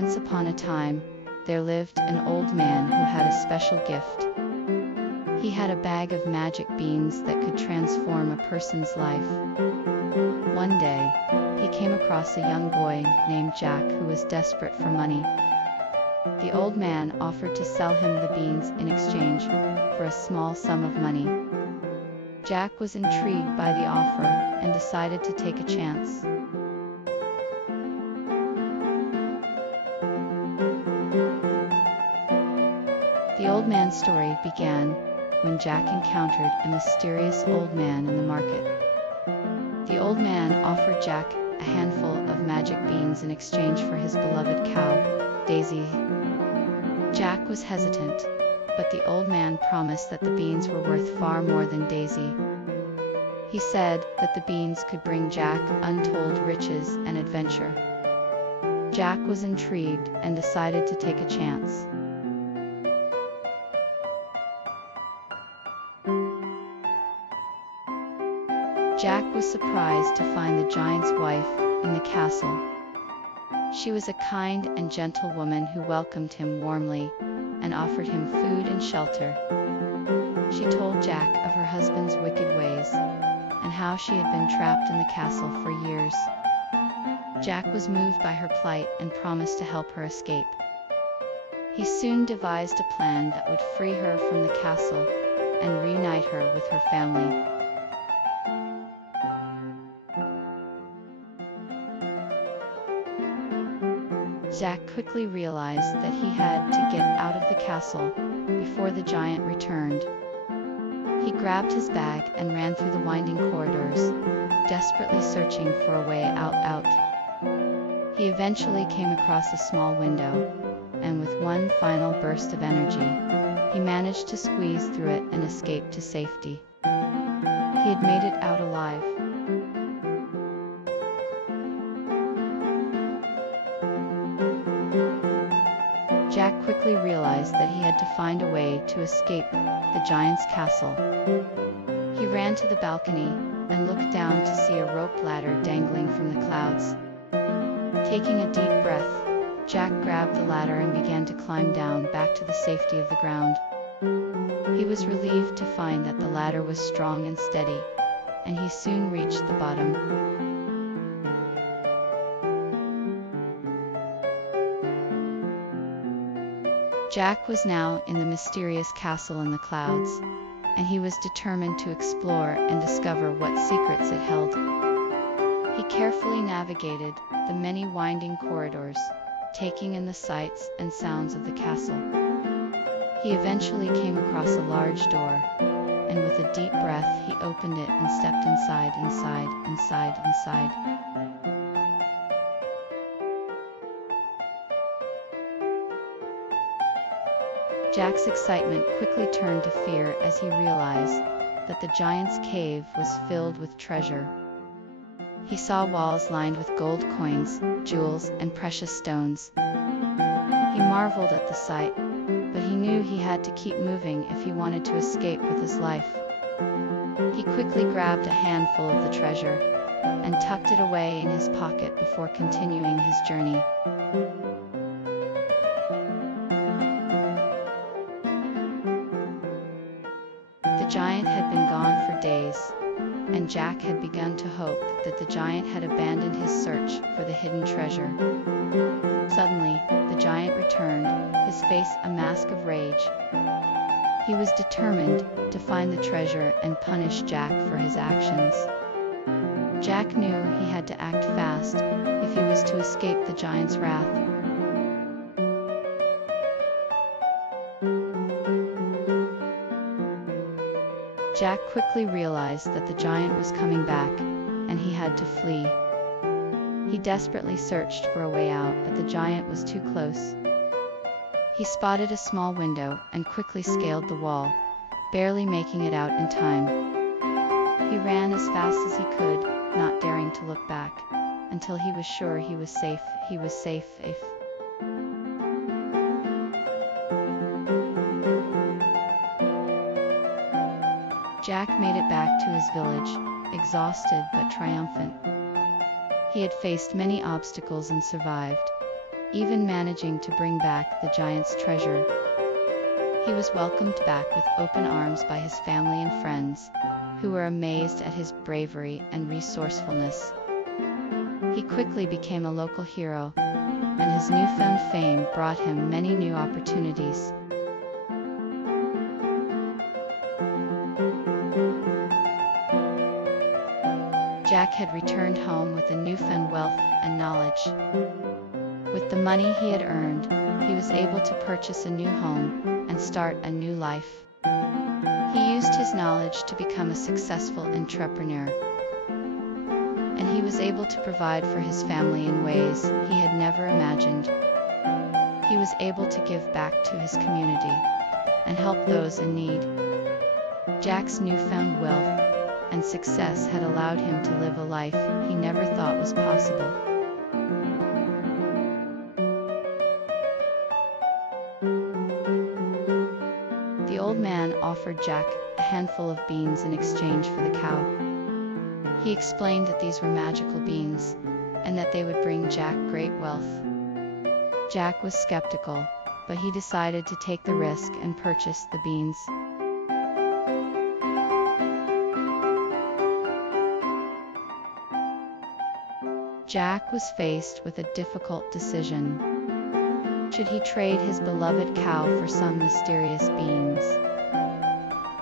Once upon a time, there lived an old man who had a special gift. He had a bag of magic beans that could transform a person's life. One day, he came across a young boy named Jack who was desperate for money. The old man offered to sell him the beans in exchange for a small sum of money. Jack was intrigued by the offer and decided to take a chance. The old man's story began when Jack encountered a mysterious old man in the market. The old man offered Jack a handful of magic beans in exchange for his beloved cow, Daisy. Jack was hesitant, but the old man promised that the beans were worth far more than Daisy. He said that the beans could bring Jack untold riches and adventure. Jack was intrigued and decided to take a chance. Jack was surprised to find the giant's wife in the castle. She was a kind and gentle woman who welcomed him warmly and offered him food and shelter. She told Jack of her husband's wicked ways and how she had been trapped in the castle for years. Jack was moved by her plight and promised to help her escape. He soon devised a plan that would free her from the castle and reunite her with her family. Jack quickly realized that he had to get out of the castle before the giant returned. He grabbed his bag and ran through the winding corridors, desperately searching for a way out. He eventually came across a small window, and with one final burst of energy, he managed to squeeze through it and escape to safety. He had made it out alive. Jack quickly realized that he had to find a way to escape the giant's castle. He ran to the balcony and looked down to see a rope ladder dangling from the clouds. Taking a deep breath, Jack grabbed the ladder and began to climb down back to the safety of the ground. He was relieved to find that the ladder was strong and steady, and he soon reached the bottom. Jack was now in the mysterious castle in the clouds, and he was determined to explore and discover what secrets it held. He carefully navigated the many winding corridors, taking in the sights and sounds of the castle. He eventually came across a large door, and with a deep breath he opened it and stepped inside. Jack's excitement quickly turned to fear as he realized that the giant's cave was filled with treasure. He saw walls lined with gold coins, jewels, and precious stones. He marveled at the sight, but he knew he had to keep moving if he wanted to escape with his life. He quickly grabbed a handful of the treasure and tucked it away in his pocket before continuing his journey. The giant had been gone for days, and Jack had begun to hope that the giant had abandoned his search for the hidden treasure. Suddenly, the giant returned, his face a mask of rage. He was determined to find the treasure and punish Jack for his actions. Jack knew he had to act fast if he was to escape the giant's wrath. Jack quickly realized that the giant was coming back, and he had to flee. He desperately searched for a way out, but the giant was too close. He spotted a small window and quickly scaled the wall, barely making it out in time. He ran as fast as he could, not daring to look back, until he was sure he was safe. Jack made it back to his village, exhausted but triumphant. He had faced many obstacles and survived, even managing to bring back the giant's treasure. He was welcomed back with open arms by his family and friends, who were amazed at his bravery and resourcefulness. He quickly became a local hero, and his newfound fame brought him many new opportunities. Jack had returned home with a newfound wealth and knowledge. With the money he had earned, he was able to purchase a new home and start a new life. He used his knowledge to become a successful entrepreneur, and he was able to provide for his family in ways he had never imagined. He was able to give back to his community and help those in need. Jack's newfound wealth and success had allowed him to live a life he never thought was possible. The old man offered Jack a handful of beans in exchange for the cow. He explained that these were magical beans, and that they would bring Jack great wealth. Jack was skeptical, but he decided to take the risk and purchase the beans. Jack was faced with a difficult decision. Should he trade his beloved cow for some mysterious beans?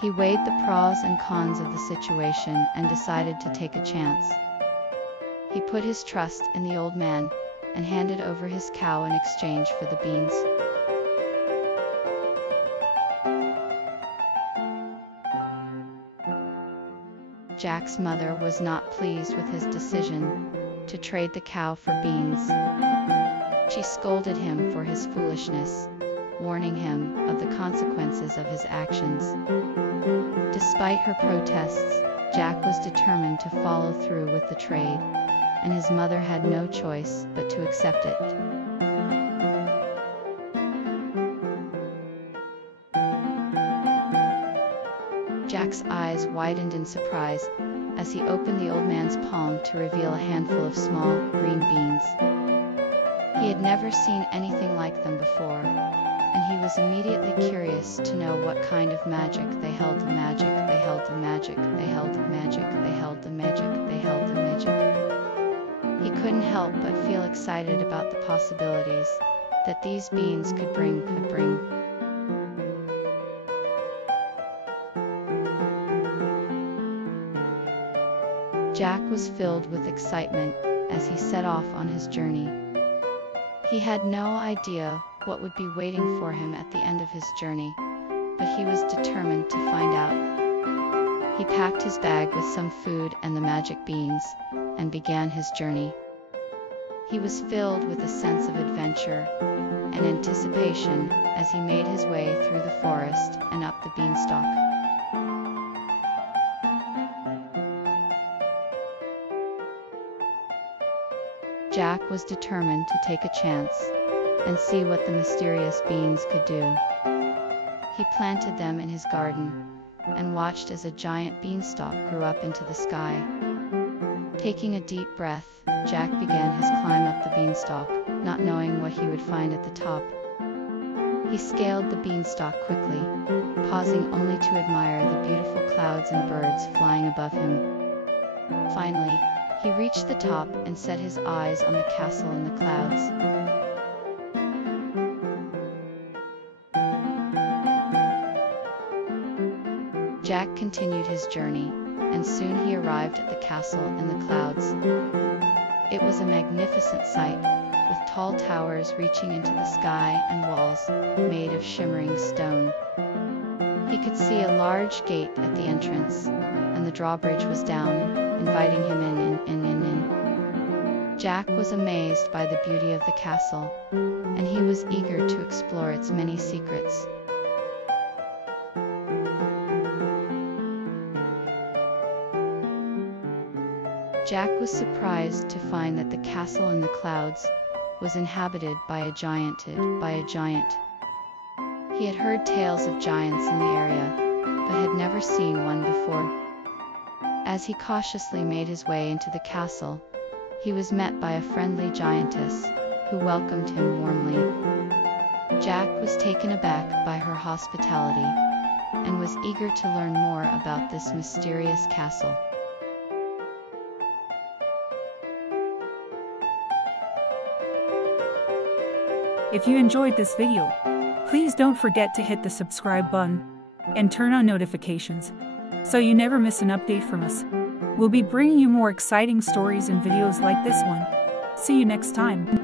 He weighed the pros and cons of the situation and decided to take a chance. He put his trust in the old man and handed over his cow in exchange for the beans. Jack's mother was not pleased with his decision to trade the cow for beans. She scolded him for his foolishness, warning him of the consequences of his actions. Despite her protests, Jack was determined to follow through with the trade, and his mother had no choice but to accept it. Jack's eyes widened in surprise as he opened the old man's palm to reveal a handful of small, green beans. He had never seen anything like them before, and he was immediately curious to know what kind of magic they held. The magic, they held the magic, they held the magic, they held the magic, they held the magic. He couldn't help but feel excited about the possibilities that these beans could bring. Jack was filled with excitement as he set off on his journey. He had no idea what would be waiting for him at the end of his journey, but he was determined to find out. He packed his bag with some food and the magic beans, and began his journey. He was filled with a sense of adventure and anticipation as he made his way through the forest and up the beanstalk. Jack was determined to take a chance and see what the mysterious beans could do. He planted them in his garden and watched as a giant beanstalk grew up into the sky. Taking a deep breath, Jack began his climb up the beanstalk, not knowing what he would find at the top. He scaled the beanstalk quickly, pausing only to admire the beautiful clouds and birds flying above him. Finally, he reached the top and set his eyes on the castle in the clouds. Jack continued his journey, and soon he arrived at the castle in the clouds. It was a magnificent sight, with tall towers reaching into the sky and walls made of shimmering stone. He could see a large gate at the entrance, and the drawbridge was down, inviting him in. Jack was amazed by the beauty of the castle, and he was eager to explore its many secrets. Jack was surprised to find that the castle in the clouds was inhabited by a giant. He had heard tales of giants in the area, but had never seen one before. As he cautiously made his way into the castle, he was met by a friendly giantess, who welcomed him warmly. Jack was taken aback by her hospitality and was eager to learn more about this mysterious castle. If you enjoyed this video, please don't forget to hit the subscribe button and turn on notifications so you never miss an update from us. We'll be bringing you more exciting stories and videos like this one. See you next time.